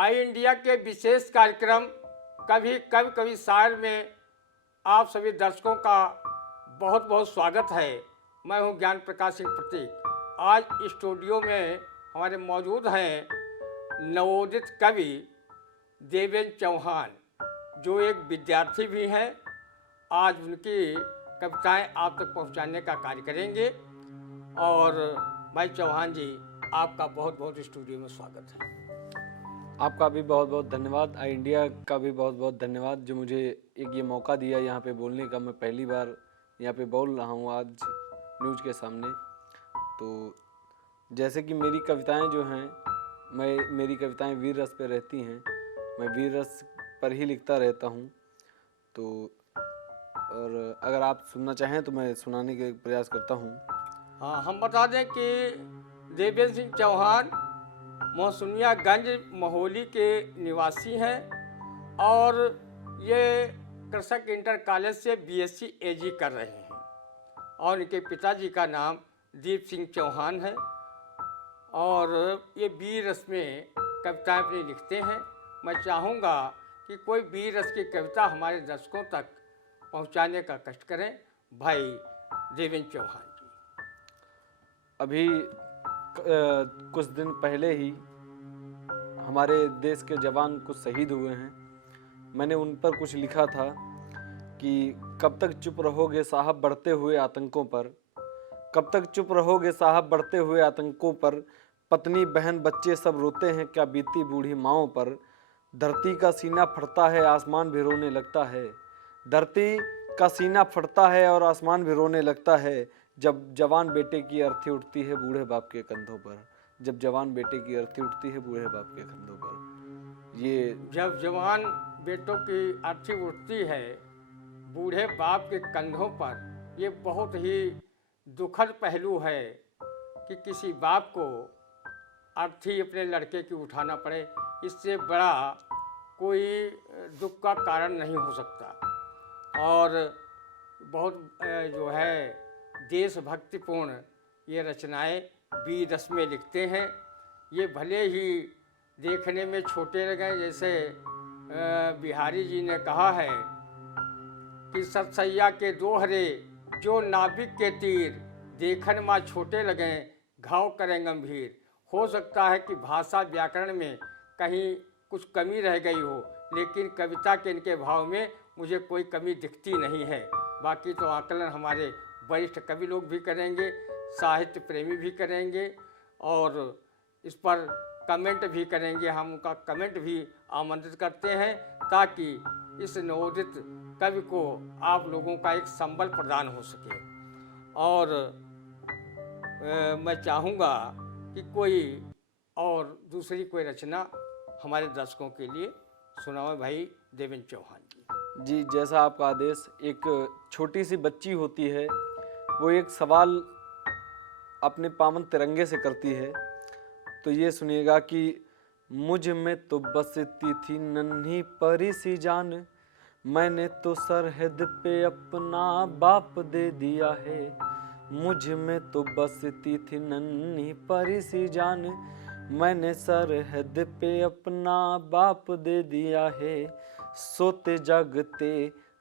आई India के विशेष कार्यक्रम कभी कभी कभी सार में आप सभी दर्शकों का बहुत बहुत स्वागत है। मैं हूं ज्ञान प्रकाश सिंह प्रतीक। आज स्टूडियो में हमारे मौजूद हैं नवोदित कवि देवेंद्र चौहान, जो एक विद्यार्थी भी हैं। आज उनकी कविताएं आप तक पहुंचाने का कार्य करेंगे। और भाई चौहान जी, आपका बहुत बहुत स्टूडियो में स्वागत है। आपका भी बहुत बहुत धन्यवाद। आई इंडिया का भी बहुत बहुत धन्यवाद, जो मुझे एक ये मौका दिया यहाँ पे बोलने का। मैं पहली बार यहाँ पे बोल रहा हूँ आज न्यूज़ के सामने। तो जैसे कि मेरी कविताएं जो हैं, मेरी कविताएं वीर रस पे रहती हैं। मैं वीर रस पर ही लिखता रहता हूँ। तो और अगर आप सुनना चाहें तो मैं सुनाने के प्रयास करता हूँ। हाँ, हम बता दें कि देवेंद्र सिंह चौहान मोहसुनियागंज महोली के निवासी हैं और ये कृषक इंटर कॉलेज से बीएससी एजी कर रहे हैं। और इनके पिताजी का नाम दीप सिंह चौहान है और ये वीर रस में कविताएं अपनी लिखते हैं। मैं चाहूँगा कि कोई वीर रस की कविता हमारे दर्शकों तक पहुँचाने का कष्ट करें। भाई देवेंद्र चौहान जी। अभी कुछ दिन पहले ही हमारे देश के जवान कुछ शहीद हुए हैं। मैंने उन पर कुछ लिखा था कि कब तक चुप रहोगे साहब बढ़ते हुए आतंकों पर, कब तक चुप रहोगे साहब बढ़ते हुए आतंकों पर। पत्नी बहन बच्चे सब रोते हैं क्या बीती बूढ़ी माँओं पर। धरती का सीना फटता है आसमान भी रोने लगता है। धरती का सीना फटता है और आसमान भी रोने लगता है, जब जवान बेटे की अर्थी उठती है बूढ़े बाप के कंधों पर। जब जवान बेटे की अर्थी उठती है बूढ़े बाप के कंधों पर। ये जब जवान बेटों की अर्थी उठती है बूढ़े बाप के कंधों पर, ये बहुत ही दुखद पहलू है कि किसी बाप को अर्थी अपने लड़के की उठाना पड़े। इससे बड़ा कोई दुख का कारण नहीं हो सकता। और बहुत जो है देशभक्तिपूर्ण ये रचनाएं वीर रस में लिखते हैं। ये भले ही देखने में छोटे लगे, जैसे बिहारी जी ने कहा है कि सतसैया के दोहरे जो नाभिक के तीर, देखन माँ छोटे लगें घाव करें गंभीर। हो सकता है कि भाषा व्याकरण में कहीं कुछ कमी रह गई हो, लेकिन कविता के इनके भाव में मुझे कोई कमी दिखती नहीं है। बाकी तो आकलन हमारे वरिष्ठ कवि लोग भी करेंगे, साहित्य प्रेमी भी करेंगे और इस पर कमेंट भी करेंगे। हम उनका कमेंट भी आमंत्रित करते हैं ताकि इस नवोदित कवि को आप लोगों का एक संबल प्रदान हो सके। और मैं चाहूँगा कि कोई और दूसरी कोई रचना हमारे दर्शकों के लिए सुनाओ भाई देवेंद्र चौहान जी। जी, जैसा आपका आदेश। एक छोटी सी बच्ची होती है, वो एक सवाल अपने पावन तिरंगे से करती है। तो ये सुनिएगा कि मुझ में तो बसती थी नन्ही परी सी जान, मैंने तो सरहद पे अपना बाप दे दिया है। मुझ में तो बसती थी नन्ही परी सी जान, मैंने सरहद पे अपना बाप दे दिया है। सोते जागते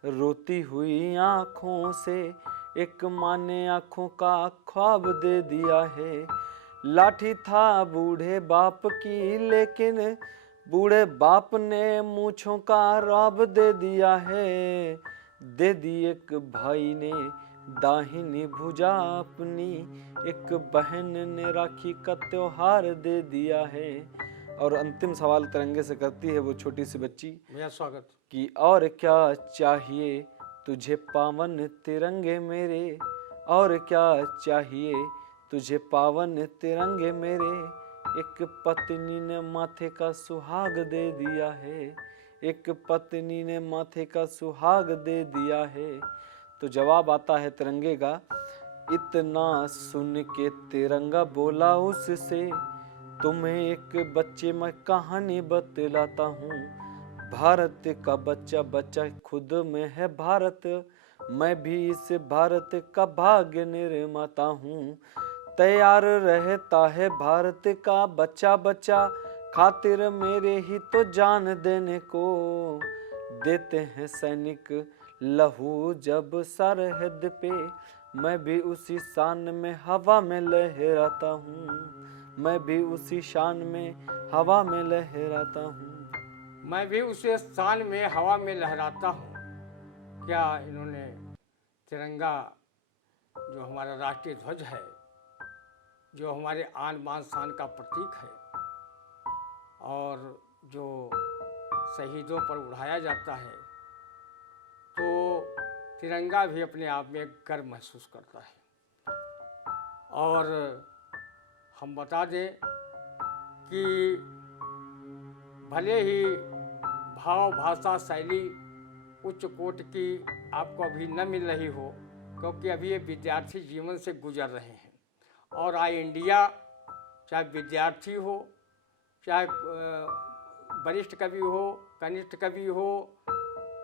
रोती हुई आँखों से एक माँ ने आँखों का ख्वाब दे दिया है। लाठी था बूढ़े बाप की लेकिन बूढ़े बाप ने मूंछों का रौब दे दिया है। दे दी एक भाई ने दाहिनी भुजा अपनी, एक बहन ने राखी का त्योहार दे दिया है। और अंतिम सवाल तिरंगे से करती है वो छोटी सी बच्ची। मेरा स्वागत। कि और क्या चाहिए तुझे पावन तिरंगे मेरे, और क्या चाहिए तुझे पावन तिरंगे मेरे। एक पत्नी ने माथे का सुहाग दे दिया है, एक पत्नी ने माथे का सुहाग दे दिया है। तो जवाब आता है तिरंगे का, इतना सुन के तिरंगा बोला उससे, तुम्हें एक बच्चे मैं कहानी बतलाता हूँ। भारत का बच्चा बच्चा खुद में है भारत, मैं भी इस भारत का भाग्य निर्माता हूँ। तैयार रहता है भारत का बच्चा बच्चा, खातिर मेरे ही तो जान देने को देते हैं सैनिक लहू जब सरहद पे। मैं भी उसी शान में हवा में लहराता हूँ, मैं भी उसी शान में हवा में लहराता हूँ। मैं भी उसे शान में हवा में लहराता हूँ। क्या इन्होंने तिरंगा जो हमारा राष्ट्रीय ध्वज है, जो हमारे आन बान शान का प्रतीक है और जो शहीदों पर उड़ाया जाता है, तो तिरंगा भी अपने आप में गर्व महसूस करता है। और हम बता दें कि भले ही भाव भाषा शैली उच्च कोटि की आपको अभी न मिल रही हो, क्योंकि अभी ये विद्यार्थी जीवन से गुजर रहे हैं। और आई इंडिया चाहे विद्यार्थी हो, चाहे वरिष्ठ कवि हो, कनिष्ठ कवि हो,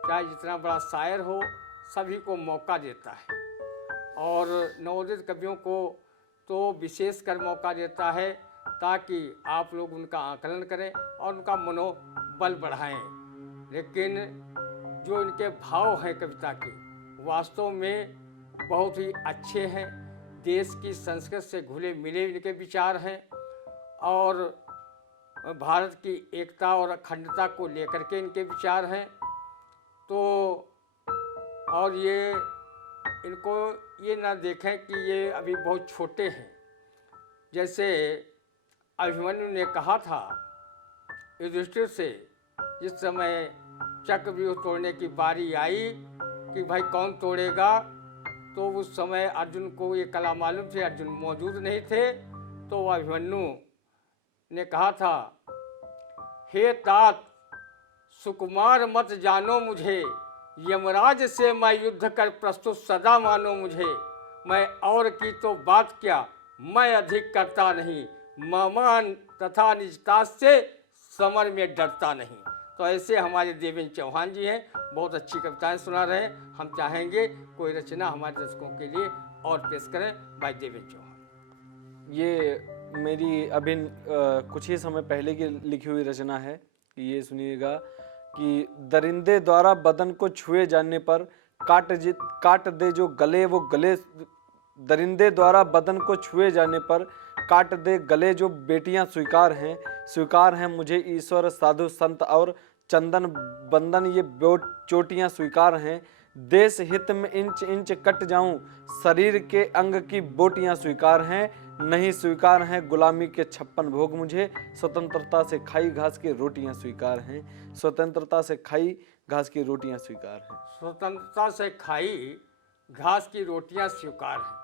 चाहे जितना बड़ा शायर हो, सभी को मौका देता है। और नवोदित कवियों को तो विशेषकर मौका देता है ताकि आप लोग उनका आकलन करें और उनका मनोबल बढ़ाएं। लेकिन जो इनके भाव हैं कविता के, वास्तव में बहुत ही अच्छे हैं। देश की संस्कृति से घुले मिले इनके विचार हैं और भारत की एकता और अखंडता को लेकर के इनके विचार हैं। तो और ये इनको ये ना देखें कि ये अभी बहुत छोटे हैं। जैसे अभिमन्यु ने कहा था युधिष्ठिर से, जिस समय चक्रव्यूह तोड़ने की बारी आई कि भाई कौन तोड़ेगा, तो उस समय अर्जुन को ये कला मालूम थी, अर्जुन मौजूद नहीं थे। तो अभिमन्यु ने कहा था, हे तात सुकुमार मत जानो मुझे, यमराज से मैं युद्ध कर प्रस्तुत सदा मानो मुझे। मैं और की तो बात क्या, मैं अधिक करता नहीं, ममान तथा निजता से समर में डरता नहीं। तो ऐसे हमारे देवेंद्र चौहान जी हैं, बहुत अच्छी कविताएं सुना रहे हैं। हम चाहेंगे कोई रचना हमारे दर्शकों के लिए और पेश करें। भाई देवेंद्र चौहान। ये मेरी अभी कुछ ही समय पहले की लिखी हुई रचना है। ये सुनिएगा कि दरिंदे द्वारा बदन को छुए जाने पर काट दे जो गले वो गले। दरिंदे द्वारा बदन को छुए जाने पर काट दे गले जो बेटियां स्वीकार हैं मुझे ईश्वर साधु संत और चंदन बंदन ये चोटियां स्वीकार हैं। देश हित में इंच इंच कट जाऊं, शरीर के अंग की बोटियां स्वीकार हैं। नहीं स्वीकार हैं गुलामी के 56 भोग मुझे, स्वतंत्रता से खाई घास की रोटियां स्वीकार हैं। स्वतंत्रता से खाई घास की रोटियां स्वीकार हैं। स्वतंत्रता से खाई घास की रोटियां स्वीकार हैं।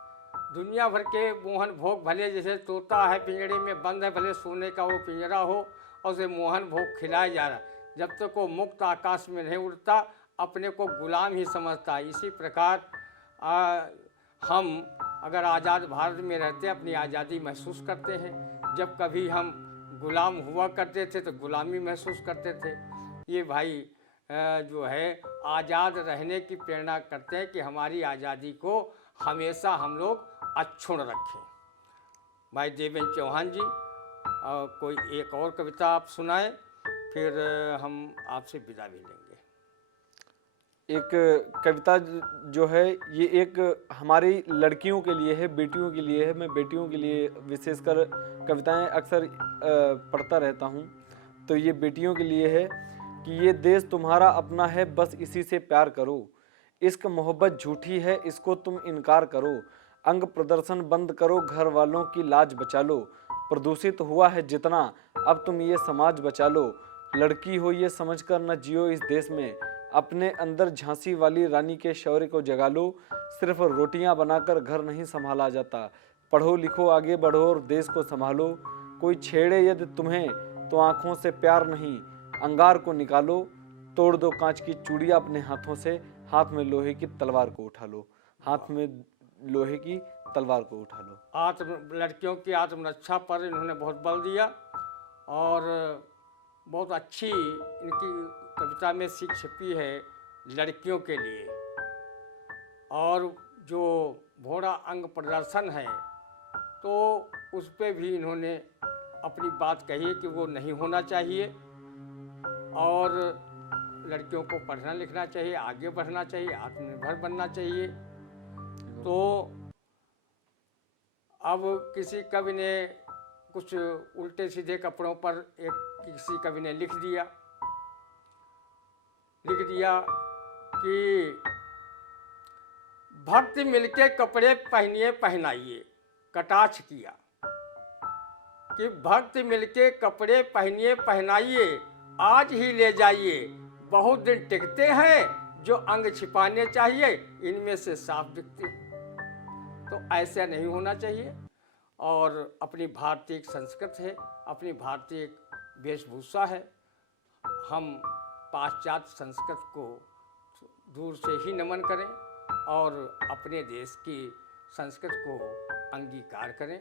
दुनिया भर के मोहन भोग, भले जैसे तोता है पिंजड़े में बंद है, भले सोने का वो पिंजरा हो और उसे मोहन भोग खिलाया जा रहा है, जब तक वो मुक्त आकाश में नहीं उड़ता अपने को गुलाम ही समझता है। इसी प्रकार हम अगर आज़ाद भारत में रहते अपनी आज़ादी महसूस करते हैं। जब कभी हम गुलाम हुआ करते थे तो गुलामी महसूस करते थे। ये भाई जो है आज़ाद रहने की प्रेरणा करते हैं कि हमारी आज़ादी को हमेशा हम लोग अक्षुण्ण रखें। भाई देवेंद्र चौहान जी, कोई एक और कविता आप सुनाएं, फिर हम आपसे विदा भी लेंगे। एक कविता जो है ये एक हमारी लड़कियों के लिए है, बेटियों के लिए है। मैं बेटियों के लिए विशेषकर कविताएं अक्सर पढ़ता रहता हूँ। तो ये बेटियों के लिए है कि ये देश तुम्हारा अपना है, बस इसी से प्यार करो। इश्क मोहब्बत झूठी है, इसको तुम इनकार करो। अंग प्रदर्शन बंद करो, घर वालों की लाज बचा लो। प्रदूषित हुआ है जितना, अब तुम ये समाज बचा लो। लड़की हो ये समझकर न जियो इस देश में, अपने अंदर झांसी वाली रानी के शौर्य को जगा लो। सिर्फ रोटियां बनाकर घर नहीं संभाला जाता, पढ़ो लिखो आगे बढ़ो और देश को संभालो। कोई छेड़े यदि तुम्हें तो आंखों से प्यार नहीं, अंगार को निकालो। तोड़ दो कांच की चूड़ियां अपने हाथों से, हाथ में लोहे की तलवार को उठा लो। हाथ में लोहे की तलवार को उठा लो। लड़कियों की आत्मरक्षा पर इन्होंने बहुत बल दिया और बहुत अच्छी इनकी कविता में सीख छिपी है लड़कियों के लिए। और जो घोड़ा अंग प्रदर्शन है तो उस पर भी इन्होंने अपनी बात कहिए कि वो नहीं होना चाहिए, और लड़कियों को पढ़ना लिखना चाहिए, आगे बढ़ना चाहिए, आत्मनिर्भर बनना चाहिए। तो अब किसी कवि ने कुछ उल्टे सीधे कपड़ों पर किसी कवि ने लिख दिया कि भक्त मिलके कपड़े पहनिए पहनाइए, कटाक्ष किया कि भक्त मिलके कपड़े पहनिए पहनाइए, आज ही ले जाइए, बहुत दिन टिकते हैं, जो अंग छिपाने चाहिए इनमें से साफ दिखते हैं। तो ऐसा नहीं होना चाहिए। और अपनी भारतीय संस्कृति है, अपनी भारतीय वेशभूषा है। हम पाश्चात्य संस्कृति को दूर से ही नमन करें और अपने देश की संस्कृति को अंगीकार करें।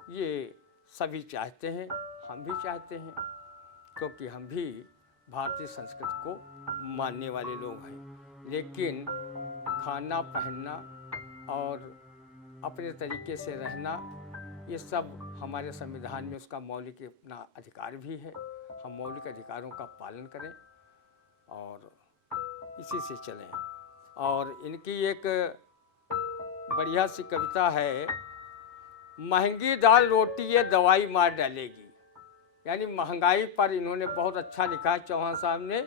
ये सभी चाहते हैं, हम भी चाहते हैं, क्योंकि हम भी भारतीय संस्कृति को मानने वाले लोग हैं। लेकिन खाना पहनना और अपने तरीके से रहना, ये सब हमारे संविधान में उसका मौलिक अपना अधिकार भी है। हम मौलिक अधिकारों का पालन करें और इसी से चलें। और इनकी एक बढ़िया सी कविता है, महंगी दाल रोटी ये दवाई मार डालेगी। यानी महंगाई पर इन्होंने बहुत अच्छा लिखा है चौहान साहब ने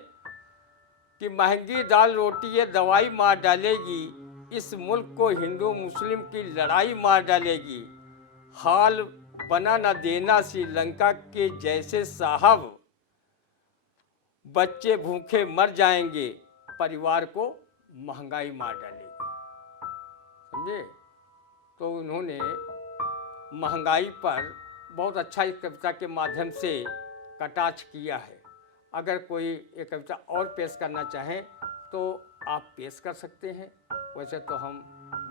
कि महंगी दाल रोटी ये दवाई मार डालेगी, इस मुल्क को हिंदू मुस्लिम की लड़ाई मार डालेगी। हाल बना न देना श्रीलंका के जैसे साहब, बच्चे भूखे मर जाएंगे, परिवार को महंगाई मार डालेगी। समझे? तो उन्होंने महंगाई पर बहुत अच्छा इस कविता के माध्यम से कटाक्ष किया है। अगर कोई ये कविता और पेश करना चाहें तो आप पेश कर सकते हैं। वैसे तो हम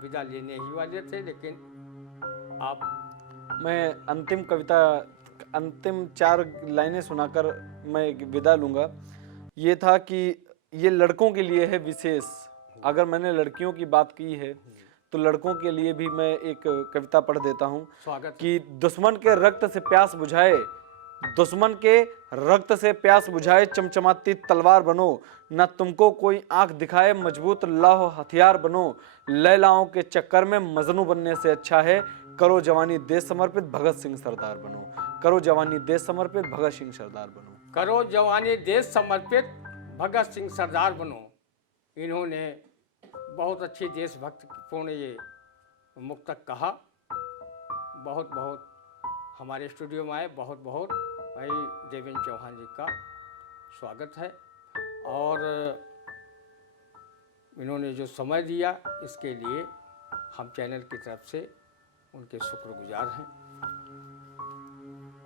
विदा लेने ही वाले थे, लेकिन आप। मैं अंतिम 4 लाइनें सुनाकर मैं विदा लूँगा। ये था कि ये लड़कों के लिए है विशेष। अगर मैंने लड़कियों की बात की है तो लड़कों के लिए भी मैं एक कविता पढ़ देता हूँ कि दुश्मन के रक्त से प्यास बुझाए, दुश्मन के रक्त से प्यास बुझाए, चमचमाती तलवार बनो, न तुमको कोई आंख दिखाए, मजबूत लाहो हथियार बनो, लैलाओं के चक्कर में मजनू बनने से अच्छा है करो जवानी देश समर्पित भगत सिंह सरदार बनो। करो जवानी देश समर्पित भगत सिंह सरदार बनो। करो जवानी देश समर्पित भगत सिंह सरदार बनो। इन्होंने बहुत अच्छी देशभक्तिपूर्ण ये मुक्तक कहा। बहुत बहुत हमारे स्टूडियो में आए, बहुत बहुत भाई देवेंद्र चौहान जी का स्वागत है। और इन्होंने जो समय दिया इसके लिए हम चैनल की तरफ से उनके शुक्रगुजार हैं।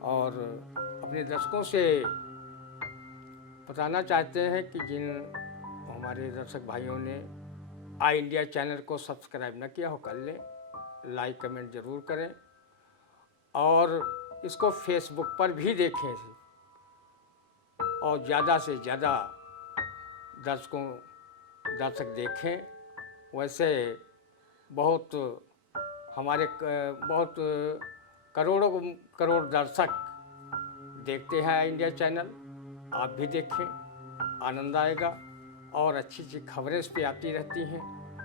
और अपने दर्शकों से बताना चाहते हैं कि जिन हमारे दर्शक भाइयों ने आई इंडिया चैनल को सब्सक्राइब न किया हो कर लें, लाइक कमेंट ज़रूर करें और इसको फेसबुक पर भी देखें और ज़्यादा से ज़्यादा दर्शक देखें। वैसे बहुत हमारे बहुत करोड़ों करोड़ दर्शक देखते हैं इंडिया चैनल। आप भी देखें, आनंद आएगा। और अच्छी अच्छी खबरें इस पर आती रहती हैं,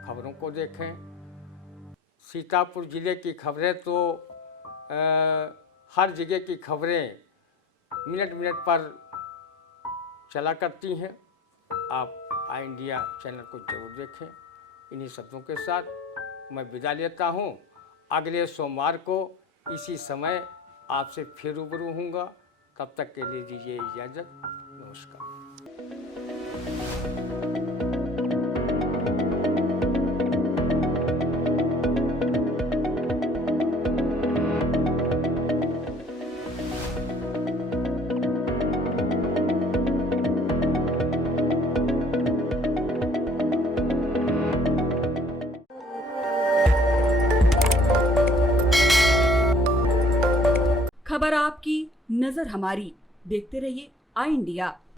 खबरों को देखें। सीतापुर ज़िले की खबरें तो हर जगह की खबरें मिनट मिनट पर चला करती हैं। आप आई इंडिया चैनल को जरूर देखें। इन्हीं शब्दों के साथ मैं विदा लेता हूँ। अगले सोमवार को इसी समय आपसे फिर रूबरू हूँगा। तब तक के लिए दीजिए इजाज़त। नमस्कार। खबर आपकी, नजर हमारी। देखते रहिए आई इंडिया।